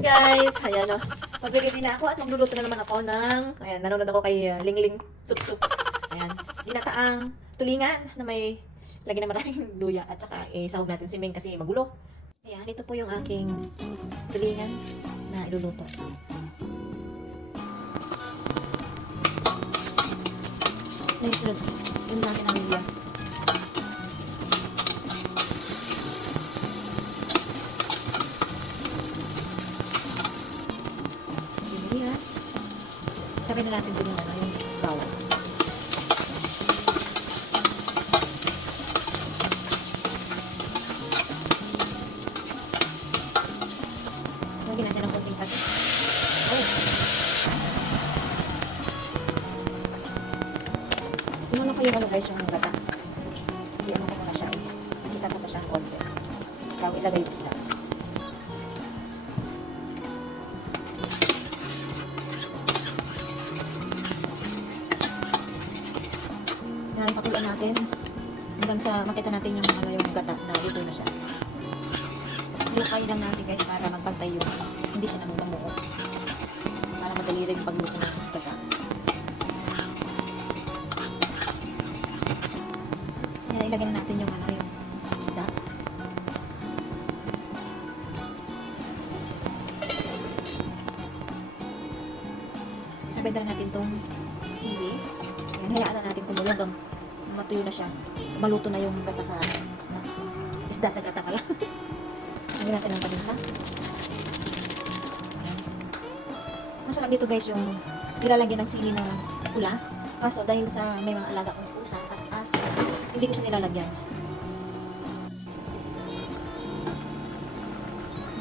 guys! Ayan o. Magbibigay na ako at magluluto na naman ako ng, ayan, nanonood ako kay Lingling Sup-Sup. Ayan, ginataang tulingan na may lagyan na maraming luya at saka sahog natin si Ming kasi magulo. Ayan, ito po yung aking tulingan na iluluto. Naisunod, yun natin ang luya. Sibuyas. Sabi na natin din yung bawang. Lagyan natin ng konting patis. Oh! Inuna ko yung guys, yung gata. Hindi ko muna siya is. Isa ko pa siyang konti. Ikaw ilagay yung isda. Yan, pakulaan natin hanggang sa makita natin yung yung gata na ito na siya. Lukay lang natin guys para magpantay yung hindi siya namumuo. Para madali rin pagluto ng gata. Yan, ilagay na natin yung yung isda. Sabay na natin tong sili. Yan, hayaan na natin kumulo hanggang matuyo na siya. Maluto na yung gata sa isda. Isda sa gata pala. Lagyan natin ng paminta. Masarap dito guys yung nilalagyan ng sili na pula. Kaso dahil sa may mga alaga kong pusa at aso, hindi ko siya nilalagyan.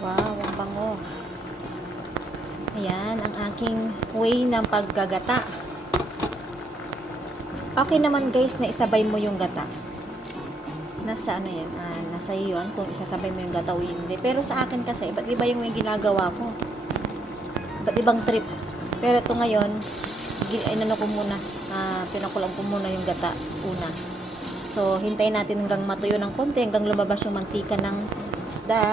Wow, ang bango. Ayan, ang aking way ng paggagata. Okay naman guys na isabay mo yung gata. Nasa ano yan, nasa iyo yan kung isasabay mo yung gata o hindi. Pero sa akin kasi, iba't iba yung ginagawa ko. Iba't ibang trip. Pero ito ngayon, inano ko muna, pinakulang ko muna yung gata una. So, hintayin natin hanggang matuyo ng konti, hanggang lumabas yung mantika ng isda.